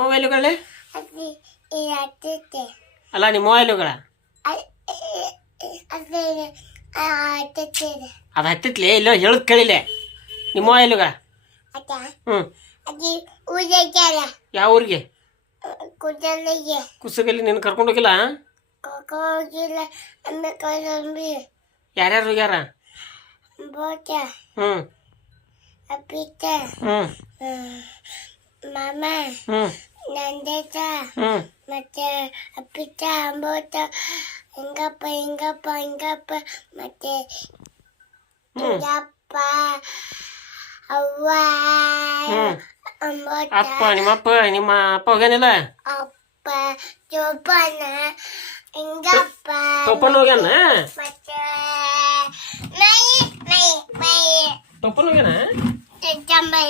ಮೊಬೈಲುಗಳೇ ಅದು ಹತ್ತುತ್ತೆ ಅಲ್ಲ ನಿಮ್ಮ ಮೊಬೈಲುಗಳ ಅದು ಹತ್ತುತ್ತೆ ಅದು ಹತ್ತಿತ್ಲಿ ಇಲ್ಲೋ ಹೇಳದ್ ಕೇಳಿಲ್ಲ ನಿಮ್ಮ ಮೊಬೈಲುಗಳ ಅದ ಹ್ಞೂ ಅದು ಊರಲ್ಲ ಯಾವ ಊರಿಗೆ ಕುದಲಿಗೆ ಕುಸಗಲ್ಲಿ ನಿನ್ನ ಕರ್ಕೊಂಡು ಹೋಗಿಲ್ಲ ಹೋಗಿಲ್ಲ ಆಮೇಲೆ ಕೊಲಂಬಿ ಯಾರ್ಯಾರು ಹೋಗ್ಯಾರ ಬೋಟ ಹ್ಞೂ ಅಪಿತ ಹ್ಞೂ ಮಾಮ ಹ್ಞೂ ನಂದೇತ ಹ್ಞೂ ಮತ್ತೆ ಅಪಿತ ಅಂಬೋಟ ಹಿಂಗಪ್ಪ ಮತ್ತೆ ಹಿಂಗಪ್ಪ ಅವ್ವ ಅಂಬೋಟ ಅಪ್ಪ ನಿಮ್ಮ ಅಪ್ಪ ಹೋಗ್ಯಾನಿಲ್ಲ ಅಪ್ಪ ಜೋಪಾನ ಹಿಂಗಪ್ಪ ಟೋಪನ್ ಹೋಗ್ಯಾನ ಮತ್ತೆ ಮೈ ಟೋಪನ್ ಹೋಗ್ಯಾನ ಮೈ